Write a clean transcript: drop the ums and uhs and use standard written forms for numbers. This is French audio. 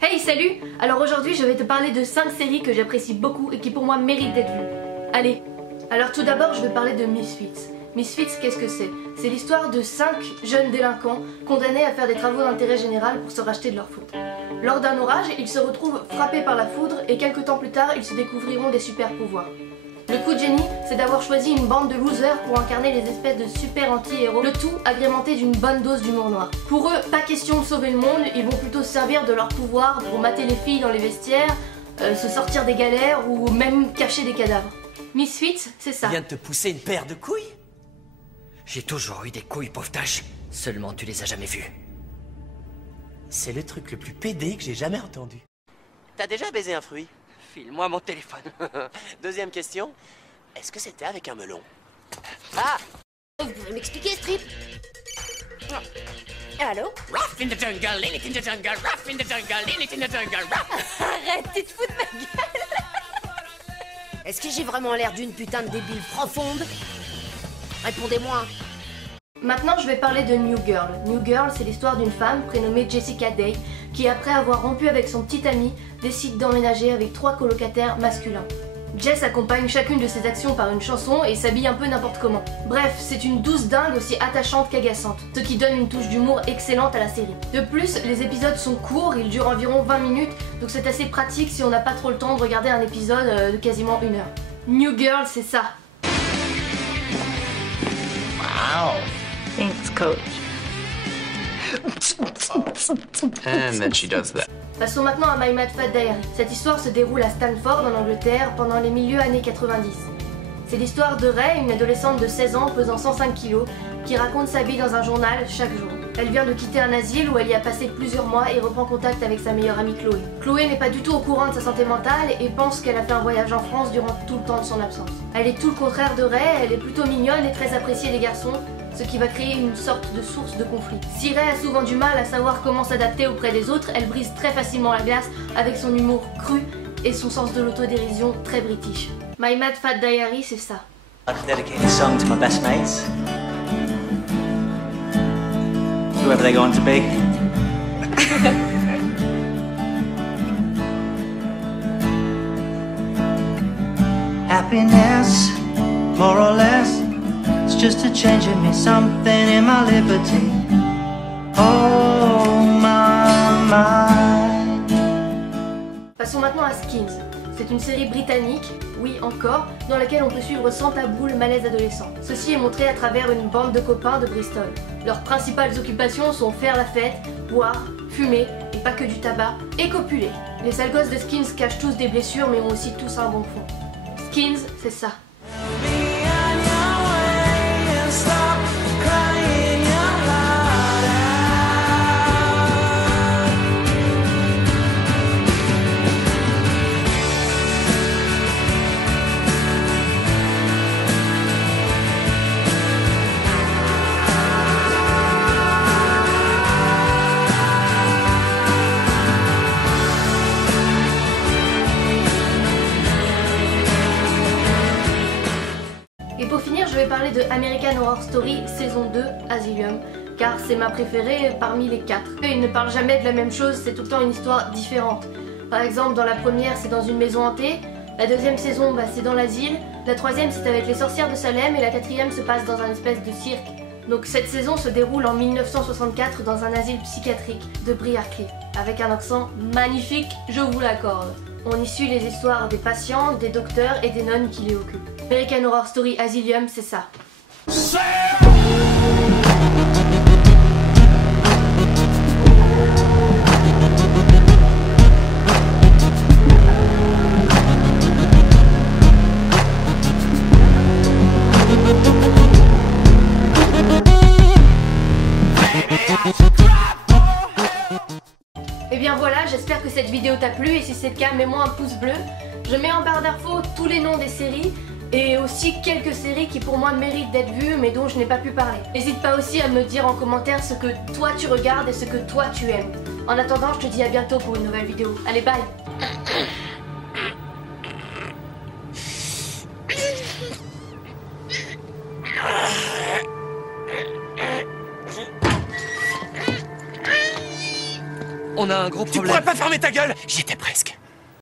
Hey, salut! Alors aujourd'hui, je vais te parler de 5 séries que j'apprécie beaucoup et qui pour moi méritent d'être vues. Allez! Alors tout d'abord, je vais parler de Misfits. Misfits, qu'est-ce que c'est? C'est l'histoire de 5 jeunes délinquants condamnés à faire des travaux d'intérêt général pour se racheter de leur faute. Lors d'un orage, ils se retrouvent frappés par la foudre et quelques temps plus tard, ils se découvriront des super pouvoirs. Le coup de génie, c'est d'avoir choisi une bande de losers pour incarner les espèces de super anti-héros, le tout agrémenté d'une bonne dose d'humour noir. Pour eux, pas question de sauver le monde, ils vont plutôt se servir de leur pouvoir pour mater les filles dans les vestiaires, se sortir des galères ou même cacher des cadavres. Misfits, c'est ça. Viens de te pousser une paire de couilles? J'ai toujours eu des couilles, pauvre tâche. Seulement tu les as jamais vues. C'est le truc le plus pédé que j'ai jamais entendu. T'as déjà baisé un fruit? File-moi mon téléphone. Deuxième question, est-ce que c'était avec un melon? Ah! Vous pouvez m'expliquer, Strip? Allô? Rough in the jungle, in it in the jungle, rough in the jungle, in it in the jungle, rough. Arrête, tu te fous de ma gueule! Est-ce que j'ai vraiment l'air d'une putain de débile profonde? Répondez-moi. Maintenant, je vais parler de New Girl. New Girl, c'est l'histoire d'une femme prénommée Jessica Day qui, après avoir rompu avec son petit ami, décide d'emménager avec 3 colocataires masculins. Jess accompagne chacune de ses actions par une chanson et s'habille un peu n'importe comment. Bref, c'est une douce dingue aussi attachante qu'agaçante, ce qui donne une touche d'humour excellente à la série. De plus, les épisodes sont courts, ils durent environ 20 minutes, donc c'est assez pratique si on n'a pas trop le temps de regarder un épisode de quasiment 1 heure. New Girl, c'est ça. Wow! Thanks, coach. And then she does that. Passons maintenant à My Mad Fat Diary. Cette histoire se déroule à Stanford, en Angleterre, pendant les milieux années 90. C'est l'histoire de Ray, une adolescente de 16 ans pesant 105 kg, qui raconte sa vie dans un journal chaque jour. Elle vient de quitter un asile où elle y a passé plusieurs mois et reprend contact avec sa meilleure amie Chloé. Chloé n'est pas du tout au courant de sa santé mentale et pense qu'elle a fait un voyage en France durant tout le temps de son absence. Elle est tout le contraire de Ray, elle est plutôt mignonne et très appréciée des garçons, ce qui va créer une sorte de source de conflit. Si Ray a souvent du mal à savoir comment s'adapter auprès des autres, elle brise très facilement la glace avec son humour cru et son sens de l'autodérision très british. My Mad Fat Diary, c'est ça. I'd like to dedicate a song to my best mates. Whoever they're going to be. Happiness, more or less, it's just a change in me, something in my liberty. Oh my. Passons maintenant à Skins. C'est une série britannique, oui encore, dans laquelle on peut suivre sans tabou le malaise adolescent. Ceci est montré à travers une bande de copains de Bristol. Leurs principales occupations sont faire la fête, boire, fumer, et pas que du tabac, et copuler. Les sales gosses de Skins cachent tous des blessures mais ont aussi tous un bon fond. Skins, c'est ça. Et pour finir, je vais parler de American Horror Story saison 2, Asylum, car c'est ma préférée parmi les 4. Ils ne parlent jamais de la même chose, c'est tout le temps une histoire différente. Par exemple, dans la première, c'est dans une maison hantée, la deuxième saison, c'est dans l'asile, la troisième, c'est avec les sorcières de Salem, et la quatrième se passe dans un espèce de cirque. Donc cette saison se déroule en 1964 dans un asile psychiatrique de Briarcliff, avec un accent magnifique, je vous l'accorde. On y suit les histoires des patients, des docteurs et des nonnes qui les occupent. American Horror Story Asylum, c'est ça. Et bien voilà, j'espère que cette vidéo t'a plu et si c'est le cas, mets-moi un pouce bleu. Je mets en barre d'infos tous les noms des séries et aussi quelques séries qui pour moi méritent d'être vues mais dont je n'ai pas pu parler. N'hésite pas aussi à me dire en commentaire ce que toi tu regardes et ce que toi tu aimes. En attendant, je te dis à bientôt pour une nouvelle vidéo. Allez, bye! On a un un gros Tu problème. pourrais pas fermer ta gueule? J'y étais presque.